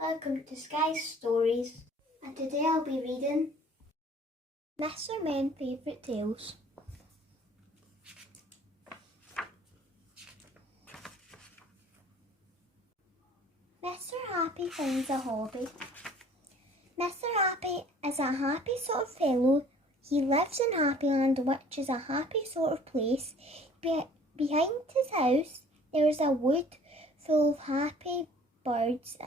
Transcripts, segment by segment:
Welcome to Sky's Stories, and today I'll be reading Mr. Men's Favourite Tales. Mr. Happy finds a hobby. Mr. Happy is a happy sort of fellow. He lives in Happyland, which is a happy sort of place. Behind his house there is a wood full of happy birds,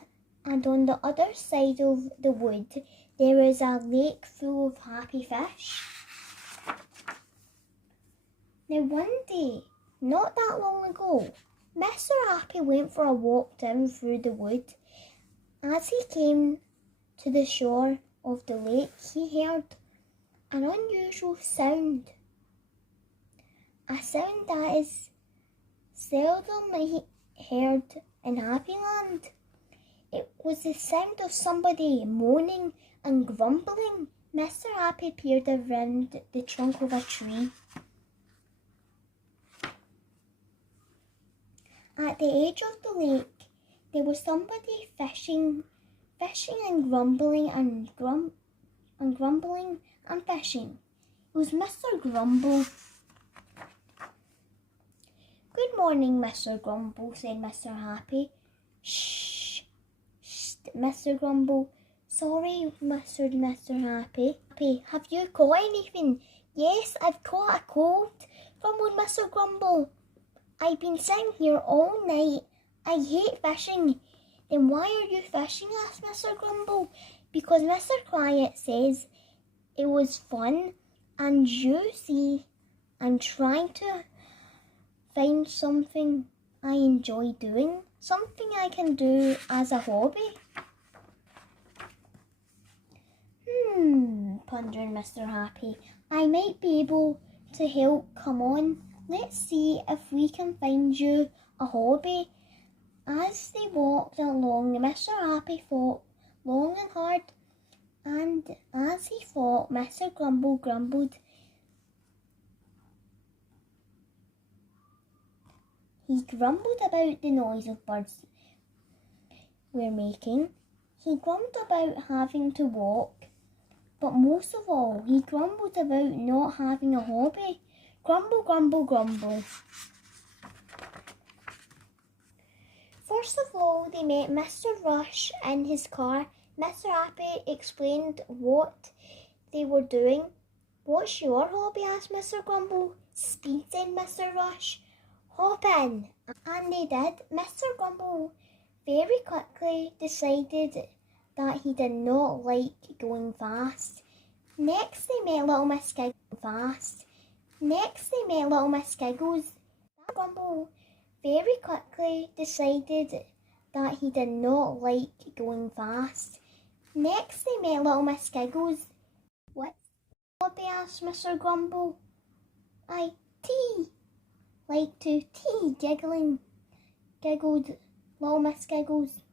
and on the other side of the wood there is a lake full of happy fish. Now one day, not that long ago, Mr. Happy went for a walk down through the wood. As he came to the shore of the lake, he heard an unusual sound. A sound that is seldom heard in Happyland. It was the sound of somebody moaning and grumbling. Mr. Happy peered around the trunk of a tree. At the edge of the lake, there was somebody fishing and grumbling and grumbling and fishing. It was Mr. Grumble. "Good morning, Mr. Grumble," said Mr. Happy. "Shh, shh, Mr. Grumble. Sorry, Mr. Happy. Have you caught anything?" "Yes, I've caught a cold," grumbled Mr. Grumble. "I've been sitting here all night. I hate fishing." "Then why are you fishing?" asked Mr. Grumble. "Because Mr. Quiet says it was fun, and you see, I'm trying to find something I enjoy doing, something I can do as a hobby." Pondered Mr. Happy. "I might be able to help. Come on, let's see if we can find you a hobby." As they walked along, Mr. Happy thought long and hard, and as he thought, Mr. Grumble grumbled. He grumbled about the noise of birds were making. He grumbled about having to walk. But most of all, he grumbled about not having a hobby. Grumble, grumble, grumble. First of all, they met Mr. Rush in his car. Mr. Happy explained what they were doing. "What's your hobby?" asked Mr. Grumble. "Speed," said Mr. Rush. "Hop in." And they did. Mr. Grumble very quickly decided that he did not like going fast. Next they met Little Miss Giggles. Grumble very quickly decided that he did not like going fast. Next they met Little Miss Giggles. "What's your hobby?" asked Mr. Grumble. "I tea. Like to tea," giggled Little Miss Giggles.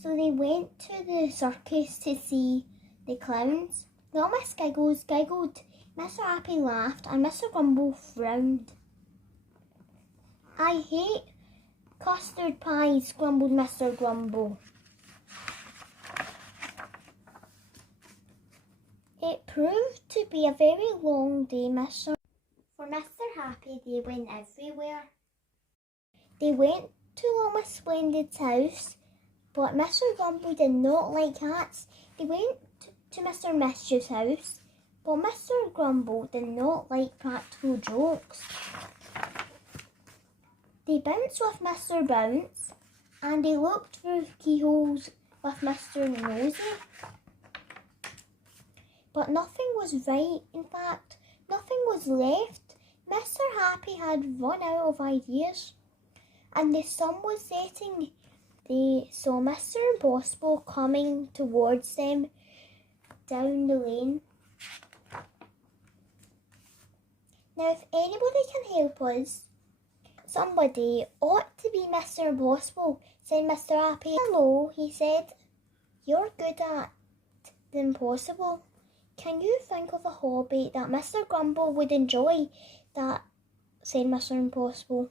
So they went to the circus to see the clowns. Little Miss Giggles giggled, Mr. Happy laughed, and Mr. Grumble frowned. "I hate custard pies," grumbled Mr. Grumble. It proved to be a very long day, For Mr. Happy, they went everywhere. They went to Little Miss Splendid's house, but Mr. Grumble did not like cats. They went to Mr. Mischief's house, but Mr. Grumble did not like practical jokes. They bounced with Mr. Bounce, and they looked through keyholes with Mr. Nosy. But nothing was right. In fact, nothing was left. Mr. Happy had run out of ideas, and the sun was setting. They saw Mr. Impossible coming towards them down the lane. "Now, if anybody can help us, somebody ought to be Mr. Impossible," said Mr. Happy. "Hello," he said. "You're good at the impossible. Can you think of a hobby that Mr. Grumble would enjoy?" "That," said Mr. Impossible.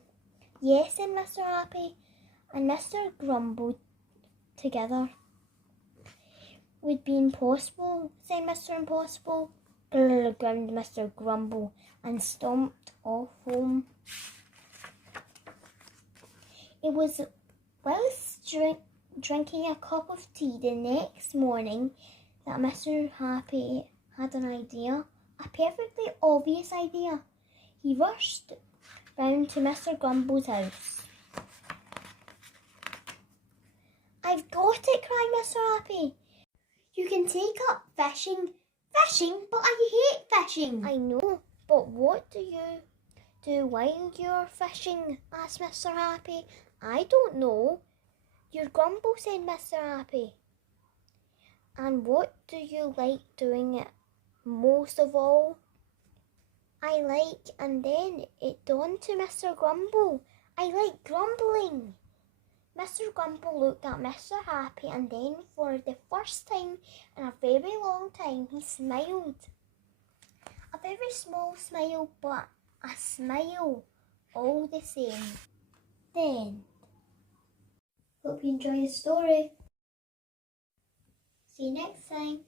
"Yes," said Mr. Happy and Mr. Grumble together. would be impossible, said Mr. Impossible. Grrr, ground Mr. Grumble and stomped off home. It was whilst drinking a cup of tea the next morning that Mr. Happy had an idea, a perfectly obvious idea. He rushed round to Mr. Grumble's house. I've got it, cried Mr. Happy. You can take up fishing. Fishing? But I hate fishing. I know, but what do you do while you're fishing? Asked Mr. Happy. I don't know. You're Grumble, said Mr. Happy. And what do you like doing it most of all? I like, and then it dawned to Mr. Grumble, I like grumbling. Mr. Grumble looked at Mr. Happy and then for the first time in a very long time he smiled. A very small smile, but a smile all the same. Then, hope you enjoy the story. See you next time.